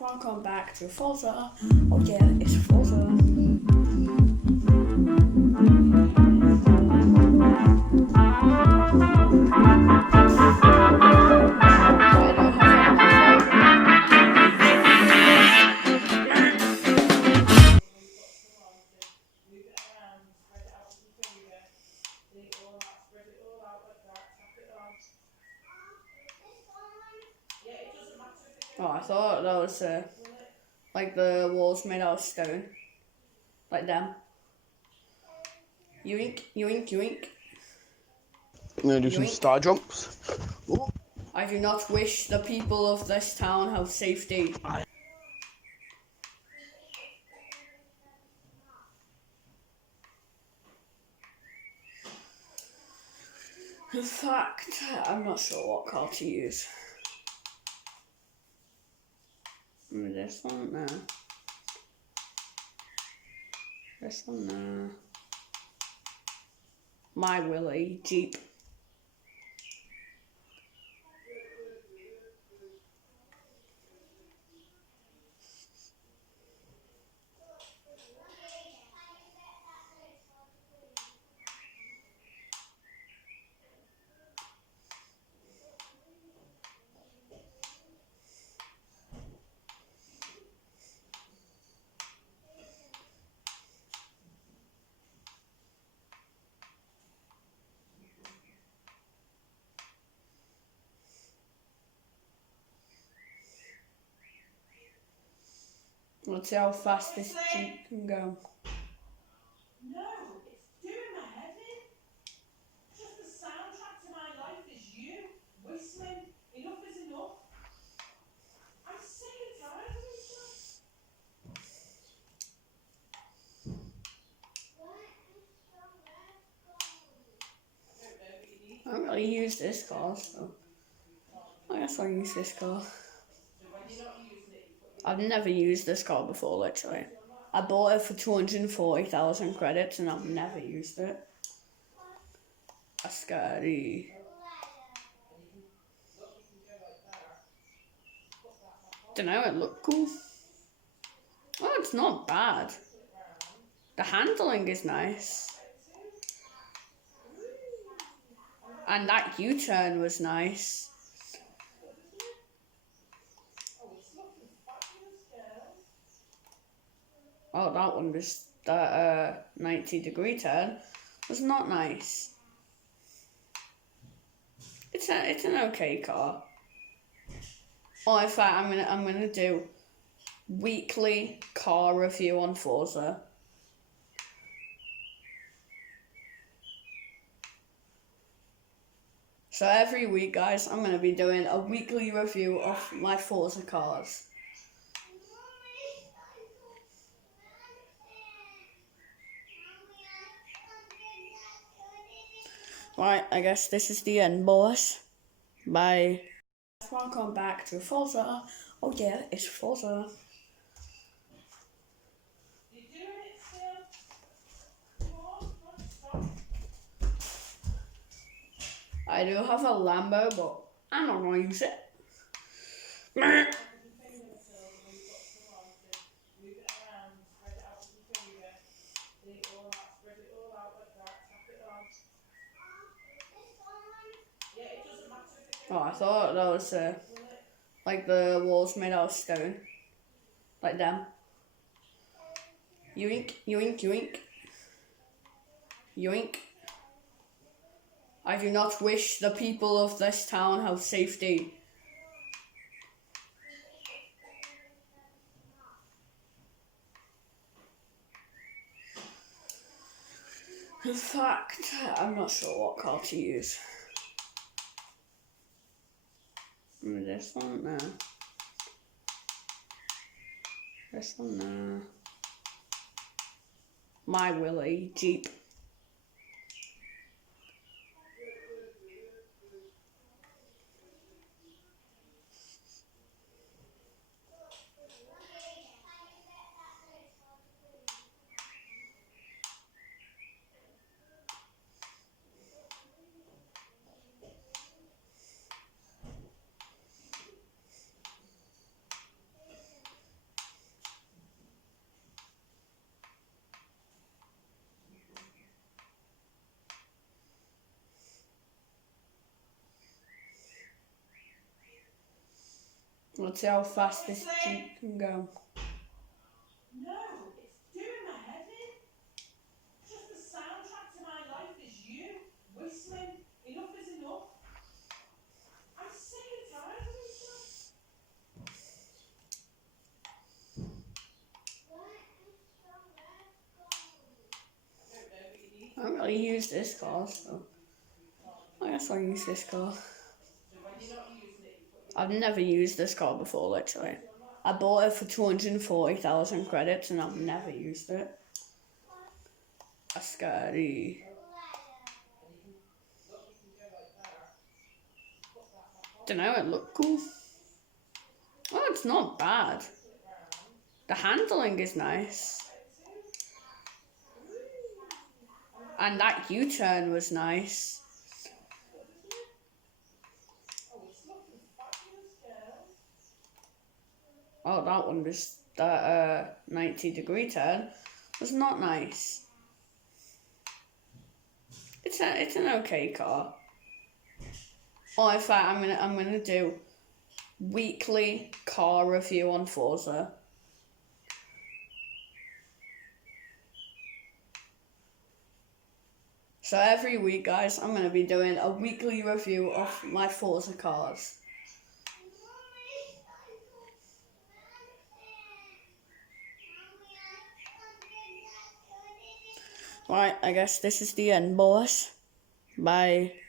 welcome back to Forza. Oh yeah, it's Forza. Oh, I thought that was like the walls made out of stone. Like them. Yoink, yoink, yoink. I'm gonna do some star jumps. Ooh. I do not wish the people of this town have safety. In fact, I'm not sure what car to use. This one, no. This one, no. My Willie Jeep. Let's see how fast this Jeep can go. No, it's doing my head in. Just the soundtrack to my life is you whistling. Enough is enough. I'm sick and tired of this stuff. I don't really use this car, so I guess I'll use this car. I've never used this car before, literally. I bought it for 240,000 credits and I've never used it. That's scary. Don't know, it looked cool. Oh, it's not bad. The handling is nice. And that U-turn was nice. Oh, that one was that 90-degree turn was not nice. It's an okay car. Oh, in fact, I'm gonna do weekly car review on Forza. So every week, guys, I'm gonna be doing a weekly review of my Forza cars. Right, I guess this is the end, boys. Bye. Welcome back to Forza. Oh yeah, it's Forza. You're doing it still. Come on, stop. I do have a Lambo, but I'm not gonna use it. Oh, I thought that was like the walls made out of stone. Like them. Yoink, yoink, yoink. Yoink. I do not wish the people of this town have safety. In fact, I'm not sure what car to use. This one, no. This one, no. My Willie Jeep. Let's see how fast this Jeep can go. No, it's doing my head in. Just the soundtrack to my life is you whistling. Enough is enough. I'm sick and tired of this stuff. I don't really use this car, so I guess I'll use this car. I've never used this car before, literally. I bought it for 240,000 credits and I've never used it. That's scary. Dunno, it looked cool. Oh, it's not bad. The handling is nice. And that U-turn was nice. Oh, that one was, that 90-degree turn was not nice. It's an okay car. Oh, in fact, I'm gonna do weekly car review on Forza. So every week, guys, I'm gonna be doing a weekly review of my Forza cars. Right, I guess this is the end, boys. Bye.